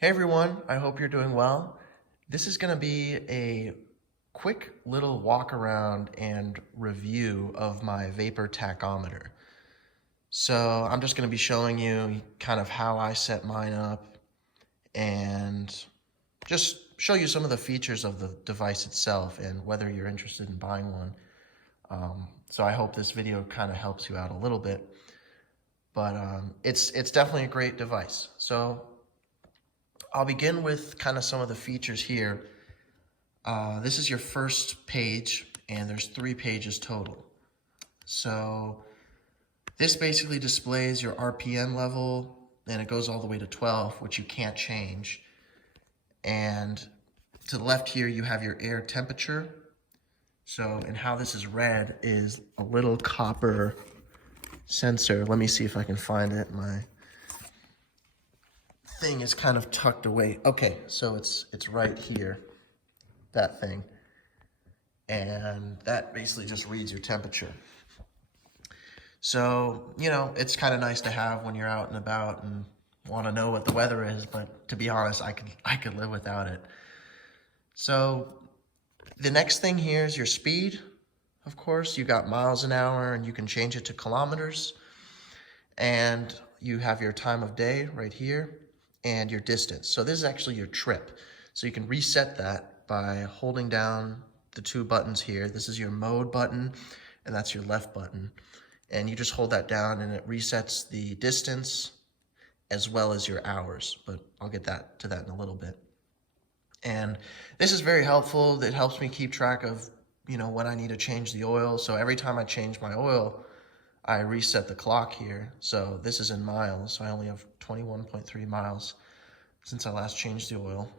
Hey everyone, I hope you're doing well. This is going to be a quick little walk around and review of my Vapor Tachometer. So I'm just going to be showing you kind of how I set mine up and just show you some of the features of the device itself and whether you're interested in buying one. So I hope this video kind of helps you out a little bit, but it's definitely a great device. So I'll begin with kind of some of the features here. This is your first page, and there's 3 pages total. So this basically displays your RPM level, and it goes all the way to 12, which you can't change. And to the left here, you have your air temperature. So, and how this is read is a little copper sensor. Let me see if I can find it. My thing is kind of tucked away. Okay, so it's right here, that thing. And that basically just reads your temperature. So, you know, it's kind of nice to have when you're out and about and want to know what the weather is, but to be honest, I could live without it. So the next thing here is your speed. Of course, you got miles an hour and you can change it to kilometers. And you have your time of day right here and your distance. So this is actually your trip. So you can reset that by holding down the 2 buttons here. This is your mode button and that's your left button. And you just hold that down and it resets the distance as well as your hours, but I'll get to that in a little bit. And this is very helpful. It helps me keep track of, you know, when I need to change the oil. So every time I change my oil, I reset the clock here. So this is in miles. So I only have 21.3 miles since I last changed the oil.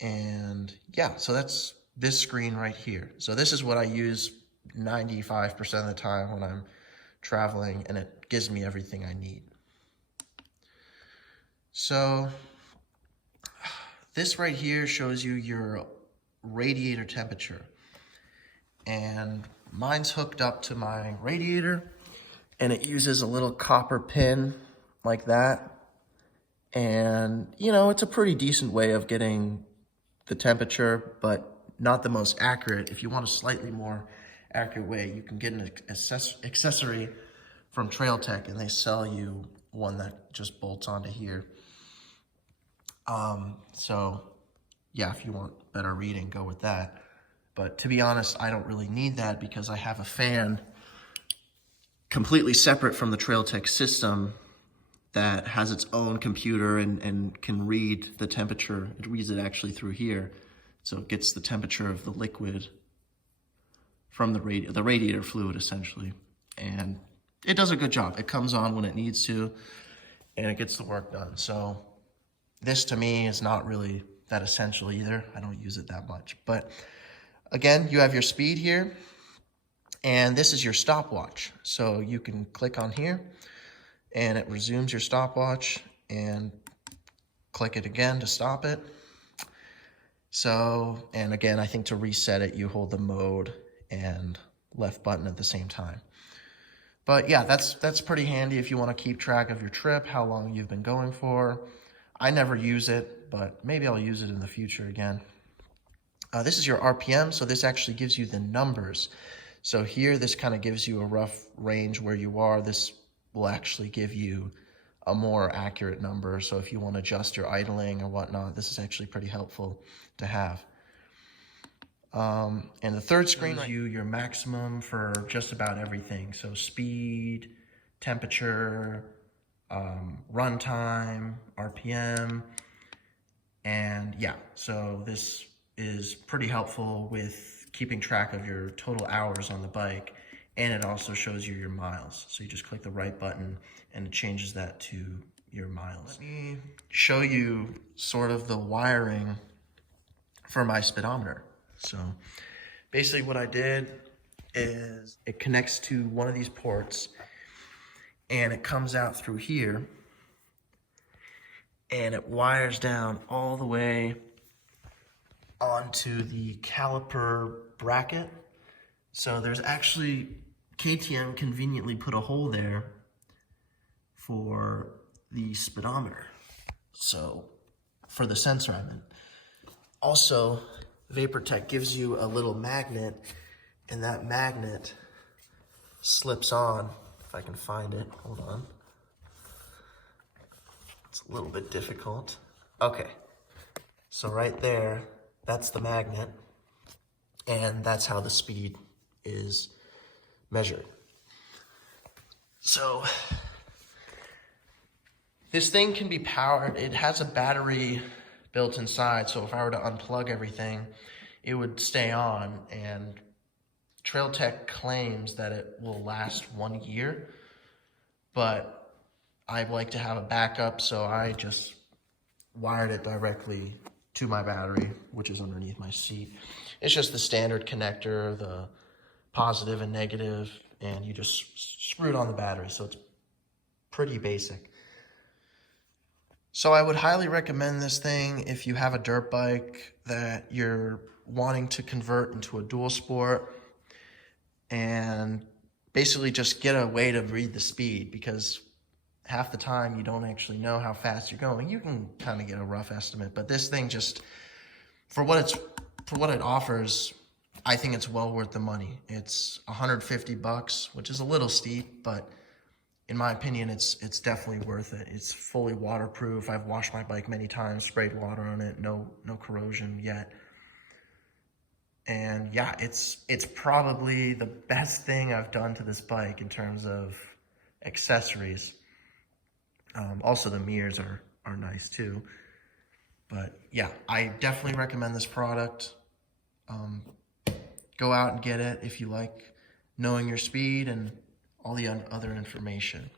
And yeah, so that's this screen right here. So this is what I use 95% of the time when I'm traveling, and it gives me everything I need. So this right here shows you your radiator temperature, and mine's hooked up to my radiator, and it uses a little copper pin like that. And you know, it's a pretty decent way of getting the temperature, but not the most accurate. If you want a slightly more accurate way, you can get an accessory from Trail Tech, and they sell you one that just bolts onto here. So yeah, if you want better reading, go with that. But to be honest, I don't really need that because I have a fan completely separate from the Trail Tech system that has its own computer and can read the temperature. It reads it actually through here. So it gets the temperature of the liquid from the radiator fluid essentially. And it does a good job. It comes on when it needs to and it gets the work done. So this to me is not really that essential either. I don't use it that much. But again, you have your speed here, and this is your stopwatch. So you can click on here and it resumes your stopwatch, and click it again to stop it. So, and again, I think to reset it, you hold the mode and left button at the same time. But yeah, that's pretty handy if you want to keep track of your trip, how long you've been going for. I never use it, but maybe I'll use it in the future again. This is your RPM, so this actually gives you the numbers. So here, this kind of gives you a rough range where you are. This will actually give you a more accurate number. So if you want to adjust your idling or whatnot, this is actually pretty helpful to have. And the third screen gives you your maximum for just about everything. So speed, temperature, run time, RPM, and yeah, so this is pretty helpful with keeping track of your total hours on the bike, and it also shows you your miles. So you just click the right button and it changes that to your miles. Let me show you sort of the wiring for my speedometer. So basically what I did is it connects to one of these ports and it comes out through here and it wires down all the way onto the caliper bracket. So there's actually, KTM conveniently put a hole there for the speedometer. So for the sensor I'm in. Also, Vapor Tech gives you a little magnet, and that magnet slips on, if I can find it, hold on. It's a little bit difficult. Okay, so right there, that's the magnet, and that's how the speed is measured. So this thing can be powered. It has a battery built inside, so if I were to unplug everything, it would stay on, and Trail Tech claims that it will last 1 year, but I like to have a backup, so I just wired it directly to my battery, which is underneath my seat. It's just the standard connector, the positive and negative, and you just screw it on the battery, so it's pretty basic. So I would highly recommend this thing if you have a dirt bike that you're wanting to convert into a dual sport, and basically just get a way to read the speed, because half the time you don't actually know how fast you're going. You can kind of get a rough estimate, but this thing just, for what it offers, I think it's well worth the money. It's $150, which is a little steep, but in my opinion, it's definitely worth it. It's fully waterproof. I've washed my bike many times, sprayed water on it, no corrosion yet. And yeah, it's probably the best thing I've done to this bike in terms of accessories. Also, the mirrors are nice too. But yeah, I definitely recommend this product. Go out and get it if you like knowing your speed and all the other information.